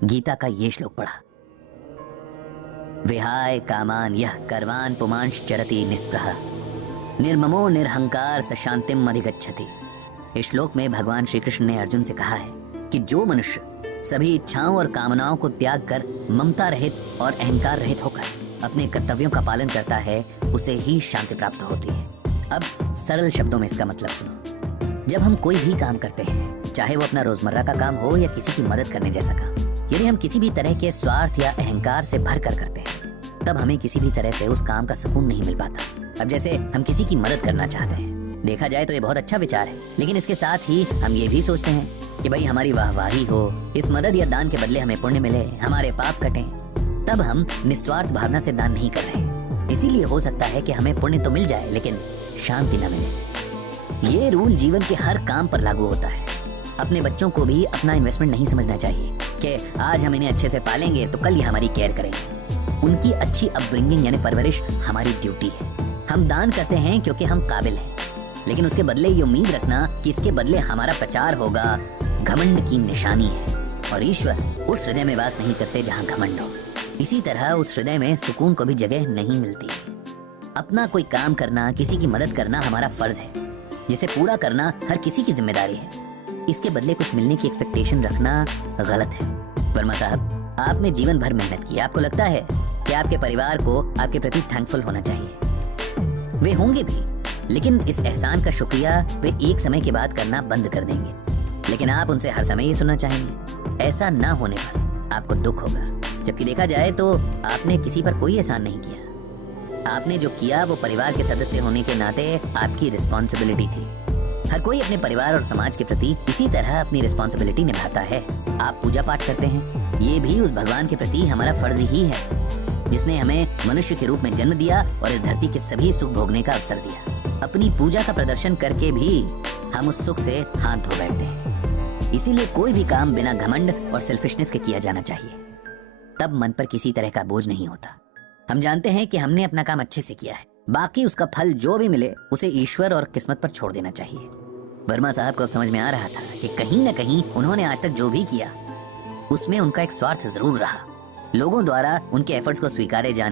गीता का ये श्लोक पढ़ा, विहाय कामान यह कर्वान पुमांश चरति निस्पृह निर्ममो निर्हंकार स शांतिम अधिगच्छति। इस श्लोक में भगवान श्री कृष्ण ने अर्जुन से कहा है कि जो मनुष्य सभी इच्छाओं और कामनाओं को त्याग कर ममता रहित और अहंकार रहित होकर अपने कर्तव्यों का पालन करता है, उसे ही शांति प्राप्त होती है। अब सरल शब्दों में इसका मतलब सुनो। जब हम कोई भी काम करते हैं, चाहे वो अपना रोजमर्रा का काम हो या किसी की मदद करने जैसा काम, यदि हम किसी भी तरह के स्वार्थ या अहंकार से भर कर करते हैं, तब हमें किसी भी तरह से उस काम का सुकून नहीं मिल पाता। अब जैसे हम किसी की मदद करना चाहते हैं, देखा जाए तो ये बहुत अच्छा विचार है, लेकिन इसके साथ ही हम ये भी सोचते हैं कि भाई हमारी वाहवाही हो, इस मदद या दान के बदले हमें पुण्य मिले, हमारे पाप कटें। तब हम निस्वार्थ भावना से दान नहीं कर रहे। इसीलिए हो सकता है कि हमें पुण्य तो मिल जाए लेकिन शांति न मिले। ये रूल जीवन के हर काम पर लागू होता है। अपने बच्चों को भी अपना इन्वेस्टमेंट नहीं समझना चाहिए कि आज हम इन्हें अच्छे से पालेंगे तो कल ये हमारी केयर करेंगे। उनकी अच्छी अपब्रिंगिंग यानी परवरिश हमारी ड्यूटी है। हम दान करते हैं क्योंकि हम काबिल हैं, लेकिन उसके बदले ये उम्मीद रखना कि इसके बदले हमारा प्रचार होगा, घमंड की निशानी है। और ईश्वर उस हृदय में वास नहीं करते जहाँ घमंड हो। इसी तरह उस हृदय में सुकून को भी जगह नहीं मिलती। अपना कोई काम करना, किसी की मदद करना हमारा फर्ज है, जिसे पूरा करना हर किसी की जिम्मेदारी है। इसके बदले कुछ मिलने की एक्सपेक्टेशन रखना गलत है। वर्मा साहब, आपने जीवन भर मेहनत की, आपको लगता है कि आपके परिवार को आपके प्रति थैंकफुल होना चाहिए। वे होंगे भी, लेकिन इस एहसान का शुक्रिया वे एक समय के बाद करना बंद कर देंगे। लेकिन आप उनसे हर समय ये सुनना चाहेंगे। ऐसा ना होने पर आपको दुख होगा, जबकि देखा जाए तो आपने किसी पर कोई एहसान नहीं किया। आपने जो किया वो परिवार के सदस्य होने के नाते आपकी रिस्पॉन्सिबिलिटी थी। हर कोई अपने परिवार और समाज के प्रति इसी तरह अपनी रिस्पॉन्सिबिलिटी निभाता है। आप पूजा पाठ करते हैं, ये भी उस भगवान के प्रति हमारा फर्ज ही है, जिसने हमें मनुष्य के रूप में जन्म दिया और इस धरती के सभी सुख भोगने का अवसर दिया। अपनी पूजा का प्रदर्शन करके भी हम उस सुख से हाथ धो बैठते हैं। इसीलिए कोई भी काम बिना घमंड और सेल्फिशनेस के किया जाना चाहिए, तब मन पर किसी तरह का बोझ नहीं होता। हम जानते हैं कि हमने अपना काम अच्छे से किया है, बाकी उसका फल जो भी मिले उसे ईश्वर और किस्मत पर छोड़ देना चाहिए। वर्मा साहब को अब समझ में आ रहा था कि कहीं न कहीं उन्होंने आज तक जो भी किया उसमें उनका एक स्वार्थ जरूर रहा। लोगों द्वारा उनके एफर्ट्स को स्वीकारे जाने